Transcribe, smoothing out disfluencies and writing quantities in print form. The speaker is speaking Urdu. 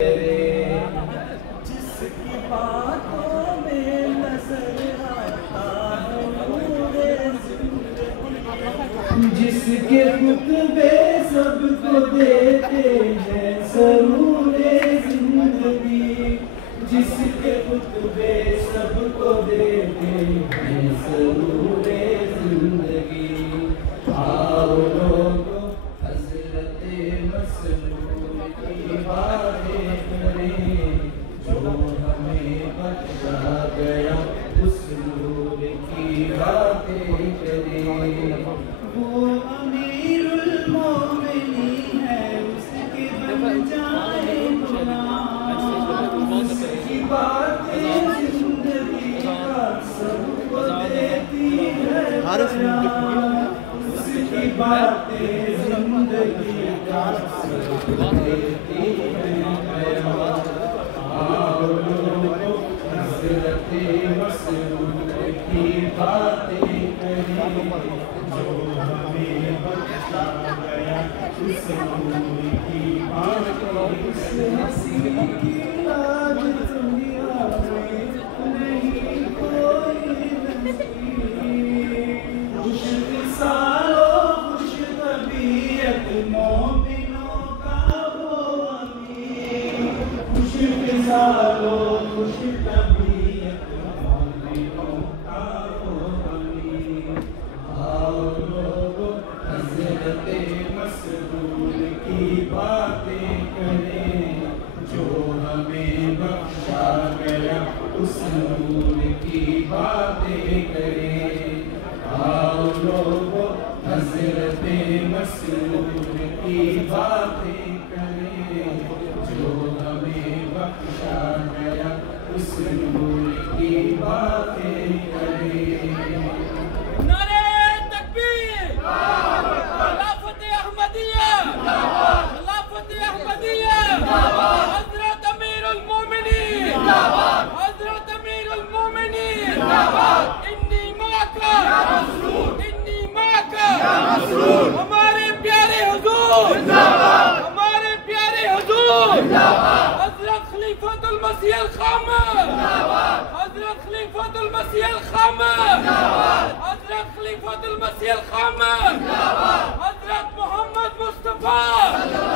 جس کی باتوں میں نظر آتا ہے نور زندگی، جس کے خطبے سب کو دیتے ہیں سرور زندگی، جس کے خطبے سب کو دیتے ہیں سرور زندگی، آؤ لوگو حضرت مسلور کی باتیں کریں، جو ہمیں بخشا گیا اس نور کی باتیں کریں۔ وہ امیر المومنین ہے، اس کے بن جائے غلام، اس کی باتیں زندگی کا سب کو دیتی ہے بیان، اس کی باتیں زندگی کا سب کو دیتی ہے بیان۔ آؤ لوگو حضرت مسعود کی باتیں کریں، جو ہمیں بخشا گیا اس نور کی باتیں، اس حسین کی لاج دنیا میں نہیں کوئی نظیر، خوش خصال و خوش طبیعت مومنوں کا وہ امیر، خوش خصال و خوش طبیعت مومنوں کا وہ امیر۔ آؤ لوگو حضرت مسعود کی باتیں کریں، جو ہمیں بخشا گیا اس نور کی باتیں کریں۔ آؤ لوگو حضرت مسعود کی باتیں کریں، جو ہمیں بخشا گیا اس نور کی باتیں کریں۔ نعرہ تکبیر، خلافت احمدیہ، خلافت احمدیہ، حضرت امیر المومنین، حضرت امیر المومنین، انی معک، انی معک، ہمارے پیارے حضور، ہمارے پیارے حضور، حضرت خلیفۃ المسیح الخامس، حضرت خلیفۃ المسیح الخامس، حضرت خلیفۃ المسیح الخامس، حضرت محمد مصطفیٰ